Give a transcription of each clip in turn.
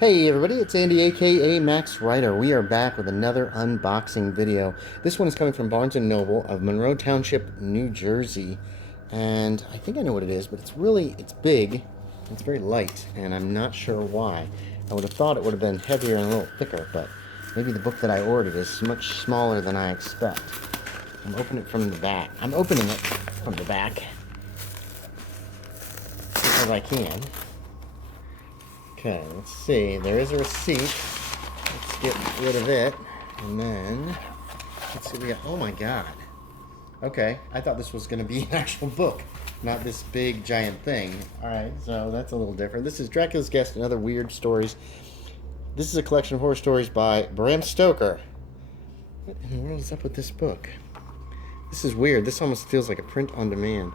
Hey everybody, it's Andy aka Max Writer. We are back with another unboxing video. This one is coming from Barnes & Noble of Monroe Township, New Jersey. And I think I know what it is, but it's big, it's very light, and I'm not sure why. I would have thought it would have been heavier and a little thicker, but maybe the book that I ordered is much smaller than I expect. I'm opening it from the back. Because I can. Okay, let's see. There is a receipt. Let's get rid of it. And then, let's see what we got. Oh my god. Okay, I thought this was going to be an actual book, not this big, giant thing. Alright, so that's a little different. This is Dracula's Guest and Other Weird Stories. This is a collection of horror stories by Bram Stoker. What in the world is up with this book? This is weird. This almost feels like a print on demand.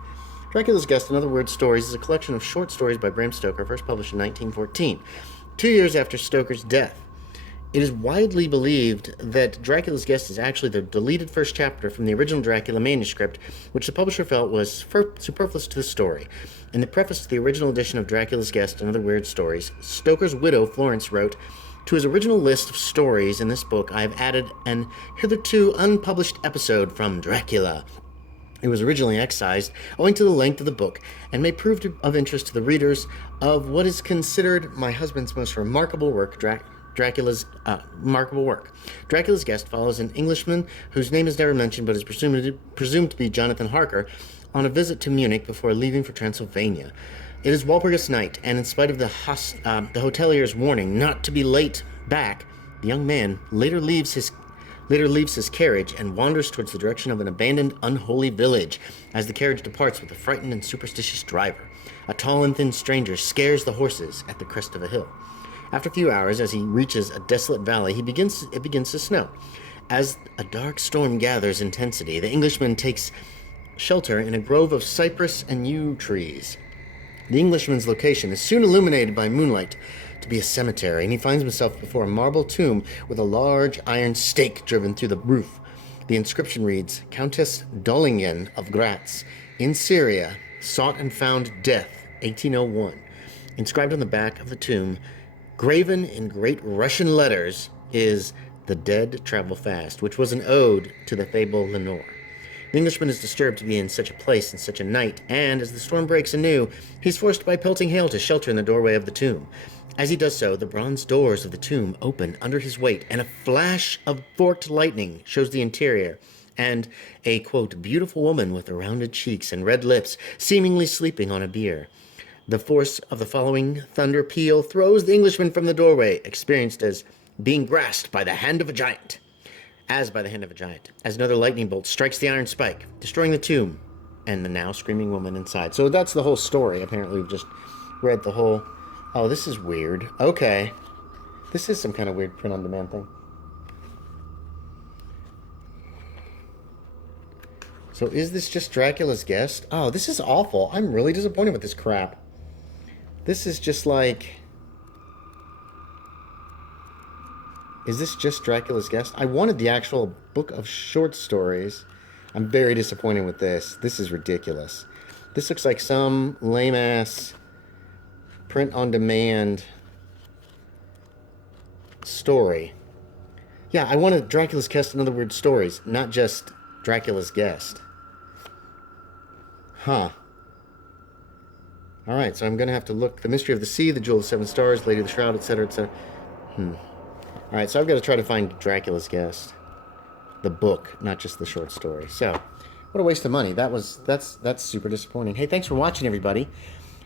Dracula's Guest and Other Weird Stories is a collection of short stories by Bram Stoker, first published in 1914, 2 years after Stoker's death. It is widely believed that Dracula's Guest is actually the deleted first chapter from the original Dracula manuscript, which the publisher felt was superfluous to the story. In the preface to the original edition of Dracula's Guest and Other Weird Stories, Stoker's widow, Florence, wrote, "To his original list of stories in this book, I have added an hitherto unpublished episode from Dracula. It was originally excised owing to the length of the book and may prove of interest to the readers of what is considered my husband's most remarkable work, Dracula's Guest follows an Englishman whose name is never mentioned but is presumed to be Jonathan Harker on a visit to Munich before leaving for Transylvania. It is Walpurgis night, and in spite of the hotelier's warning not to be late back, the young man later leaves his carriage and wanders towards the direction of an abandoned, unholy village. As the carriage departs with a frightened and superstitious driver, a tall and thin stranger scares the horses at the crest of a hill. After a few hours, as he reaches a desolate valley, it begins to snow. As a dark storm gathers intensity, the Englishman takes shelter in a grove of cypress and yew trees. The Englishman's location is soon illuminated by moonlight to be a cemetery, and he finds himself before a marble tomb with a large iron stake driven through the roof. The inscription reads, "Countess Dollingen of Gratz, in Syria, sought and found death, 1801. Inscribed on the back of the tomb, graven in great Russian letters, is "The Dead Travel Fast," which was an ode to the fable Lenore. The Englishman is disturbed to be in such a place in such a night, and as the storm breaks anew, he's forced by pelting hail to shelter in the doorway of the tomb. As he does so, the bronze doors of the tomb open under his weight, and a flash of forked lightning shows the interior, and a, quote, beautiful woman with rounded cheeks and red lips, seemingly sleeping on a bier. The force of the following thunder peal throws the Englishman from the doorway, experienced as being grasped by the hand of a giant. As another lightning bolt strikes the iron spike, destroying the tomb and the now screaming woman inside. So that's the whole story. Apparently we've just read the whole... Oh, this is weird. Okay. This is some kind of weird print-on-demand thing. So is this just Dracula's Guest? Oh, this is awful. I'm really disappointed with this crap. This is just like... Is this just Dracula's Guest? I wanted the actual book of short stories. I'm very disappointed with this. This is ridiculous. This looks like some lame-ass print-on-demand story. Yeah, I wanted Dracula's Guest and Other Weird Stories, not just Dracula's Guest. Huh. Alright, so I'm going to have to look. The Mystery of the Sea, The Jewel of the Seven Stars, Lady of the Shroud, etc., etc. Alright, so I've got to try to find Dracula's Guest. The book, not just the short story. So, what a waste of money. That's super disappointing. Hey, thanks for watching, everybody.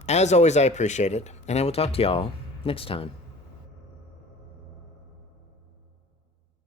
As always, I appreciate it, and I will talk to y'all next time.